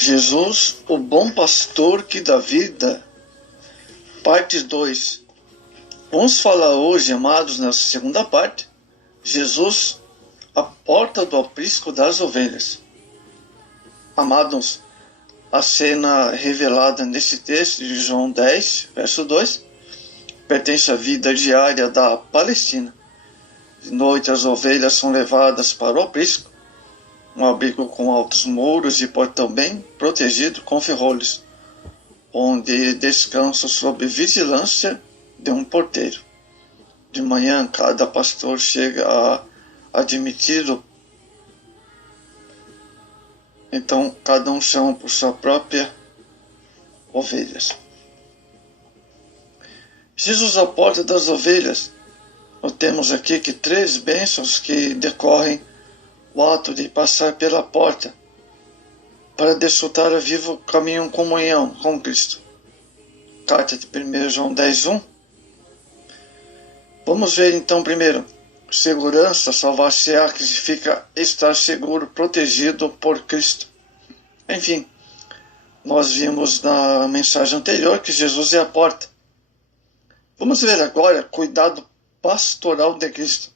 Jesus, o bom pastor que dá vida, parte 2. Vamos falar hoje, amados, nessa segunda parte, Jesus, a porta do aprisco das ovelhas. Amados, a cena revelada nesse texto de João 10, verso 2, pertence à vida diária da Palestina. De noite as ovelhas são levadas para o aprisco, um abrigo com altos muros e portão bem protegido com ferrolhos, onde descansam sob vigilância de um porteiro. De manhã, cada pastor chega a admiti-lo. Então, cada um chama por sua própria ovelhas. Jesus, a porta das ovelhas. Nós temos aqui que 3 bênçãos que decorrem o ato de passar pela porta para desfrutar a vivo caminho em comunhão com Cristo. Carta de 1 João 10:1. Vamos ver então primeiro. Segurança, salvar-se-á, que significa estar seguro, protegido por Cristo. Enfim, nós vimos na mensagem anterior que Jesus é a porta. Vamos ver agora cuidado pastoral de Cristo.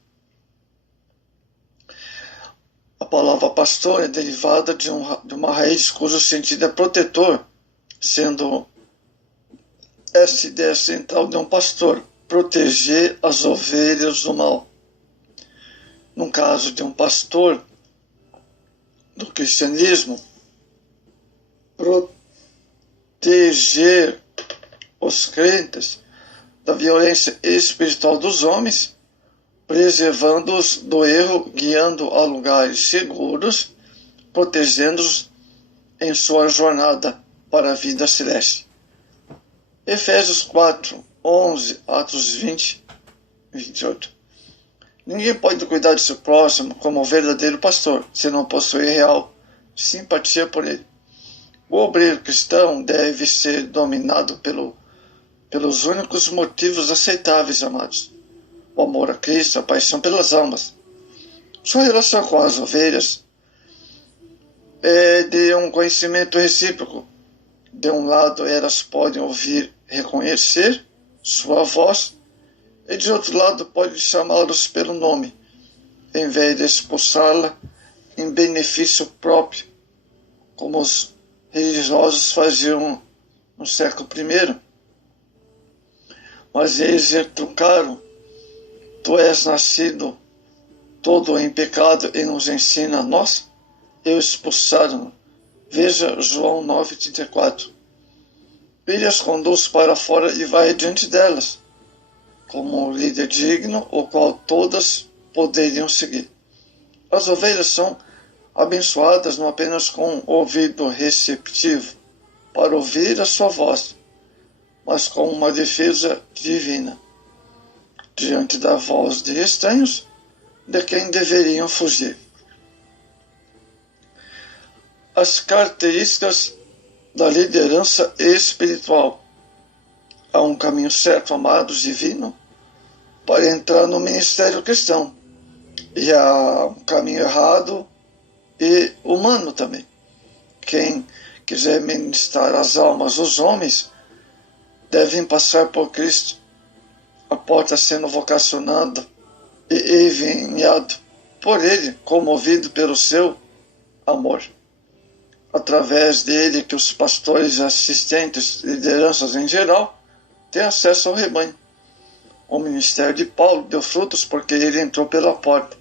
A palavra pastor é derivada de uma raiz cujo sentido é protetor, sendo essa ideia central de um pastor, proteger as ovelhas do mal. No caso de um pastor do cristianismo, proteger os crentes da violência espiritual dos homens, preservando-os do erro, guiando a lugares seguros, protegendo-os em sua jornada para a vida celeste. Efésios 4:11, Atos 20:28. Ninguém pode cuidar de seu próximo como o verdadeiro pastor, se não possui real simpatia por ele. O obreiro cristão deve ser dominado pelos únicos motivos aceitáveis, amados: o amor a Cristo, a paixão pelas almas. Sua relação com as ovelhas é de um conhecimento recíproco. De um lado, elas podem ouvir, reconhecer sua voz, e de outro lado, pode chamá-los pelo nome, em vez de expulsá-la em benefício próprio, como os religiosos faziam no século I. Mas eles retrucaram: tu és nascido todo em pecado e nos ensina a nós? E o expulsaram. Veja João 9:34. Ele as conduz para fora e vai diante delas, como um líder digno, o qual todas poderiam seguir. As ovelhas são abençoadas não apenas com um ouvido receptivo para ouvir a sua voz, mas com uma defesa divina diante da voz de estranhos, de quem deveriam fugir. As características da liderança espiritual. Há um caminho certo, amados, divino, para entrar no ministério cristão. E há um caminho errado e humano também. Quem quiser ministrar as almas dos homens devem passar por Cristo, a porta sendo vocacionada e enviado por Ele, comovido pelo seu amor. Através dele que os pastores, assistentes, lideranças em geral, têm acesso ao rebanho. O ministério de Paulo deu frutos porque ele entrou pela porta,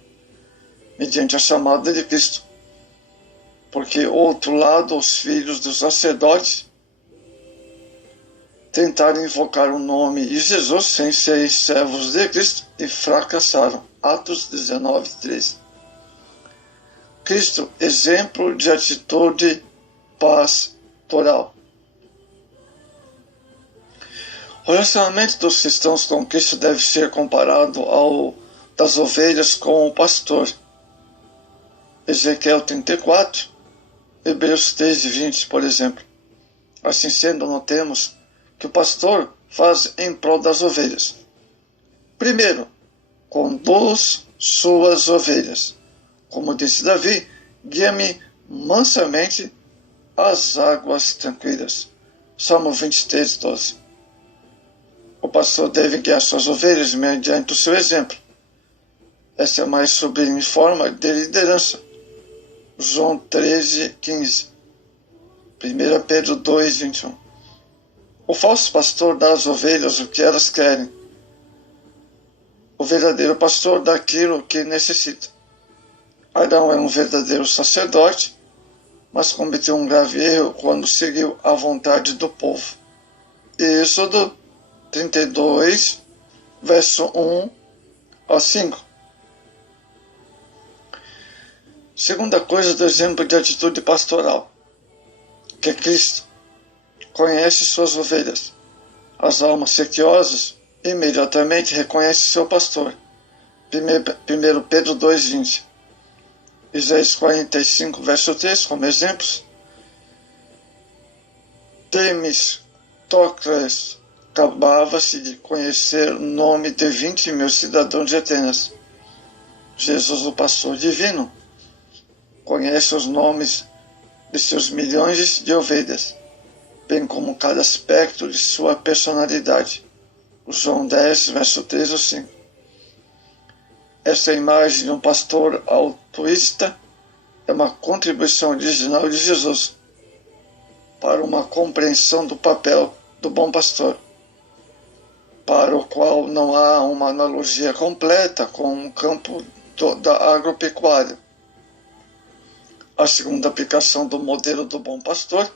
mediante a chamada de Cristo. Porque, outro lado, os filhos dos sacerdotes tentaram invocar o nome de Jesus sem serem servos de Cristo e fracassaram. Atos 19:13. Cristo, exemplo de atitude pastoral. O relacionamento dos cristãos com Cristo deve ser comparado ao das ovelhas com o pastor. Ezequiel 34, Hebreus 13:20, por exemplo. Assim sendo, notemos que o pastor faz em prol das ovelhas. Primeiro, conduz suas ovelhas. Como disse Davi, guia-me mansamente as águas tranquilas. Salmo 23, 12. O pastor deve guiar suas ovelhas mediante o seu exemplo. Essa é a mais sublime forma de liderança. João 13, 15. 1 Pedro 2, 21. O falso pastor dá às ovelhas o que elas querem. O verdadeiro pastor dá aquilo que necessita. Arão é um verdadeiro sacerdote, mas cometeu um grave erro quando seguiu a vontade do povo. Êxodo 32, verso 1 a 5. Segunda coisa do exemplo de atitude pastoral, que Cristo conhece suas ovelhas. As almas sequiosas imediatamente reconhecem seu pastor. 1 Pedro 2,20. Isaías 45, verso 3, como exemplos. Temístocles acabava-se de conhecer o nome de 20.000 cidadãos de Atenas. Jesus, o pastor divino, conhece os nomes de seus milhões de ovelhas, bem como cada aspecto de sua personalidade. João 10, verso 3 ou 5. Esta imagem de um pastor altruísta é uma contribuição original de Jesus para uma compreensão do papel do bom pastor, para o qual não há uma analogia completa com o campo da agropecuária. A segunda aplicação do modelo do bom pastor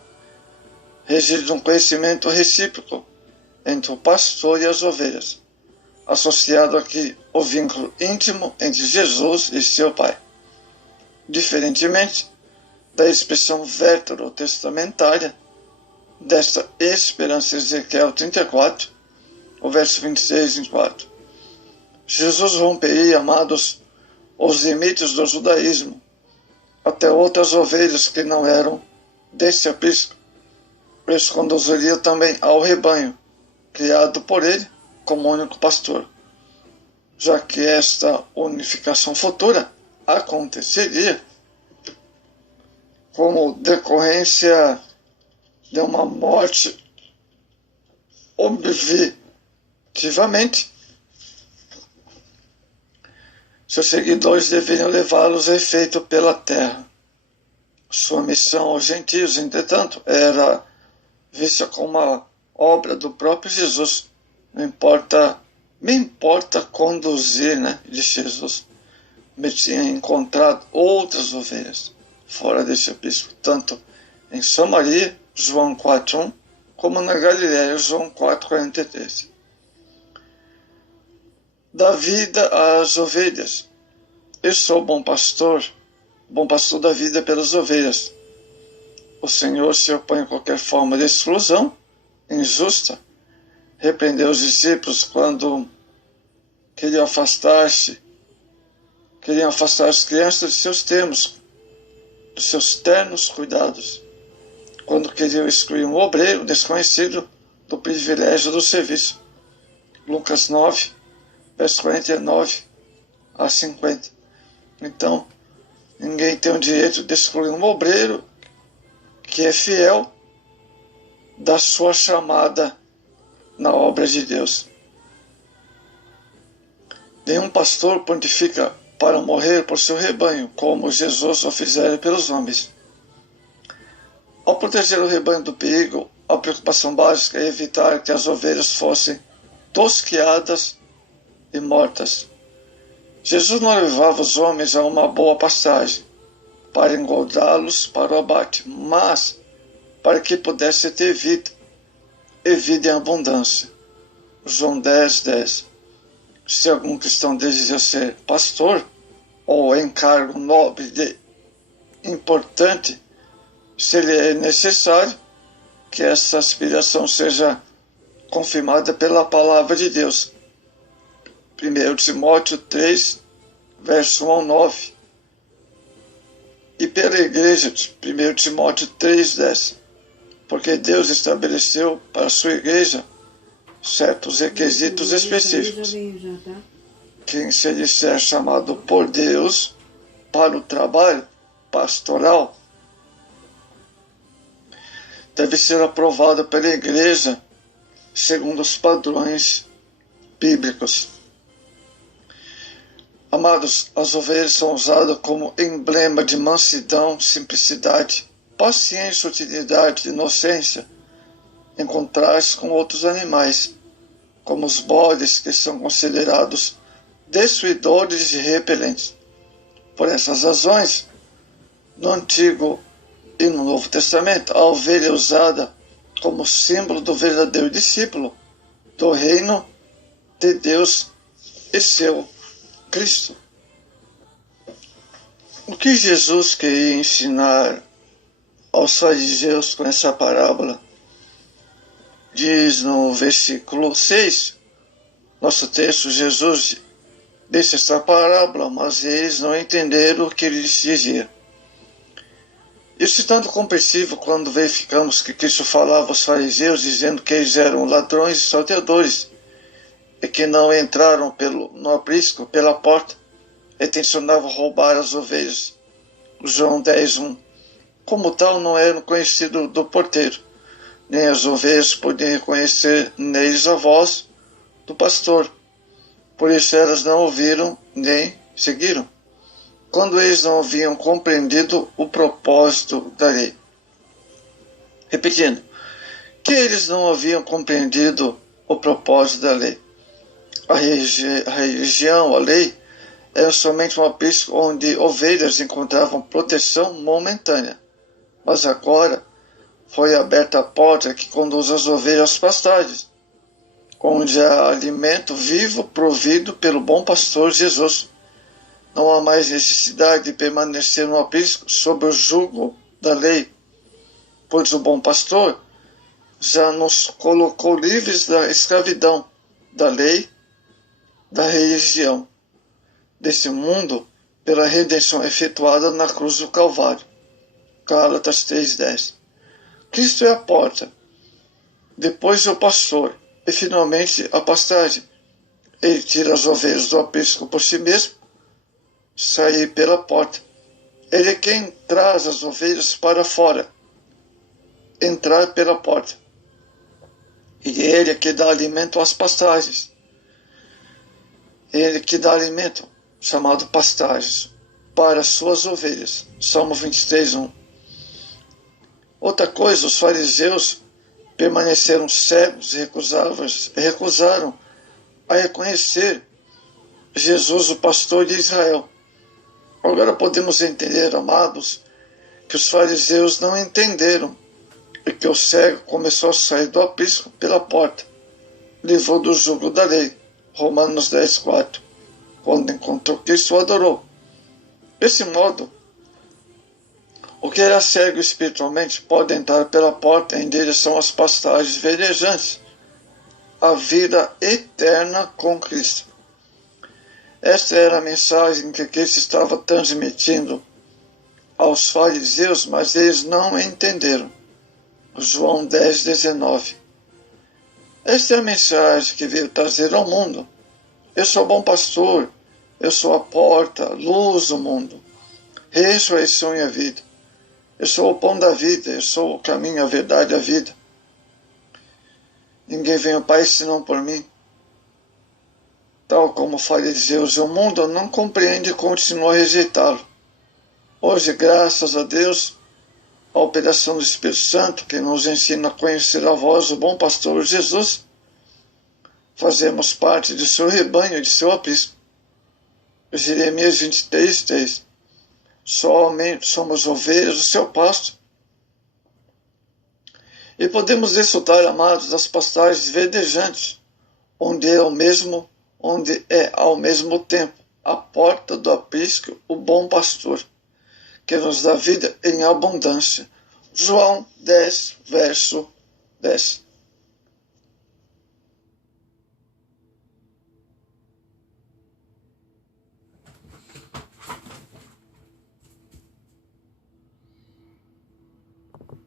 reside num conhecimento recíproco entre o pastor e as ovelhas, associado aqui ao vínculo íntimo entre Jesus e seu Pai. Diferentemente da expressão veterotestamentária desta esperança, Ezequiel 34, o verso 26 e 24. Jesus romperia, amados, os limites do judaísmo, até outras ovelhas que não eram desse aprisco. Eles conduziria também ao rebanho, criado por ele como único pastor, já que esta unificação futura aconteceria como decorrência de uma morte objetivamente. Seus seguidores deveriam levá-los a efeito pela terra. Sua missão aos gentios, entretanto, era vista como uma obra do próprio Jesus. Me importa conduzir, disse Jesus. Me tinha encontrado outras ovelhas fora desse aprisco, tanto em Samaria, João 4:1, como na Galiléia, João 4:43. Dá vida às ovelhas. Eu sou o bom pastor da vida pelas ovelhas. O Senhor se opõe a qualquer forma de exclusão injusta. Repreendeu os discípulos quando queriam afastar as crianças de seus ternos cuidados, quando queriam excluir um obreiro desconhecido do privilégio do serviço. Lucas 9, verso 49 a 50. Então, ninguém tem o direito de excluir um obreiro que é fiel da sua chamada na obra de Deus. Nenhum pastor pontifica para morrer por seu rebanho, como Jesus o fizera pelos homens. Ao proteger o rebanho do perigo, a preocupação básica é evitar que as ovelhas fossem tosquiadas e mortas. Jesus não levava os homens a uma boa pastagem para engordá-los para o abate, mas para que pudesse ter vida, e vida em abundância. João 10, 10. Se algum cristão deseja ser pastor, ou encargo nobre e importante, seria necessário que essa aspiração seja confirmada pela palavra de Deus. 1 Timóteo 3, verso 1 ao 9. E pela igreja, 1 Timóteo 3, 10. Porque Deus estabeleceu para a sua igreja certos requisitos específicos. Quem se disser chamado por Deus para o trabalho pastoral deve ser aprovada pela igreja segundo os padrões bíblicos. Amados, as ovelhas são usadas como emblema de mansidão, simplicidade, paciência, utilidade, inocência, em contraste com outros animais, como os bodes, que são considerados destruidores e repelentes. Por essas razões, no Antigo e no Novo Testamento, a ovelha é usada como símbolo do verdadeiro discípulo do reino de Deus e seu Cristo. O que Jesus queria ensinar aos fariseus com essa parábola? Diz no versículo 6, nosso texto, Jesus disse essa parábola, mas eles não entenderam o que ele lhes dizia. Isso é tanto compreensível quando verificamos que Cristo falava aos fariseus dizendo que eles eram ladrões e salteadores e que não entraram no aprisco pela porta e intencionavam roubar as ovelhas. João 10:1. Como tal, não eram conhecidos do porteiro, nem as ovelhas podiam reconhecer neles a voz do pastor. Por isso elas não ouviram nem seguiram, quando eles não haviam compreendido o propósito da lei. Repetindo, que eles não haviam compreendido o propósito da lei. A religião, a lei, era somente um aprisco onde ovelhas encontravam proteção momentânea. Mas agora foi aberta a porta que conduz as ovelhas às pastagens, onde há alimento vivo provido pelo bom pastor Jesus. Não há mais necessidade de permanecer no aprisco sob o jugo da lei, pois o bom pastor já nos colocou livres da escravidão, da lei, da religião, desse mundo, pela redenção efetuada na cruz do Calvário. Gálatas 3:10. Cristo é a porta, depois é o pastor e finalmente a pastagem. Ele tira as ovelhas do aprisco por si mesmo, sair pela porta. Ele é quem traz as ovelhas para fora, entrar pela porta. E ele é que dá alimento às pastagens. Ele que dá alimento, chamado pastagens, para as suas ovelhas. Salmo 23:1. Outra coisa, os fariseus permaneceram cegos e recusaram a reconhecer Jesus, o pastor de Israel. Agora podemos entender, amados, que os fariseus não entenderam e que o cego começou a sair do aprisco pela porta, livrou do jugo da lei. Romanos 10:4. Quando encontrou Cristo, o adorou. Desse modo, o que era cego espiritualmente pode entrar pela porta em direção às pastagens verdejantes, a vida eterna com Cristo. Esta era a mensagem que Cristo estava transmitindo aos fariseus, mas eles não entenderam. João 10:19. Esta é a mensagem que veio trazer ao mundo. Eu sou o bom pastor, eu sou a porta, luz do mundo, ressurreição e a vida. Eu sou o pão da vida, eu sou o caminho, a verdade e a vida. Ninguém vem ao Pai senão por mim. Tal como fariseus, o mundo não compreende e continua a rejeitá-lo. Hoje, graças a Deus, a operação do Espírito Santo, que nos ensina a conhecer a voz do bom pastor Jesus, fazemos parte de seu rebanho e de seu aprisco. Jeremias 23:3. Somente somos ovelhas do seu pasto. E podemos desfrutar, amados, das pastagens verdejantes, onde é ao mesmo tempo a porta do aprisco, o bom pastor, que nos dá vida em abundância. João 10, verso 10.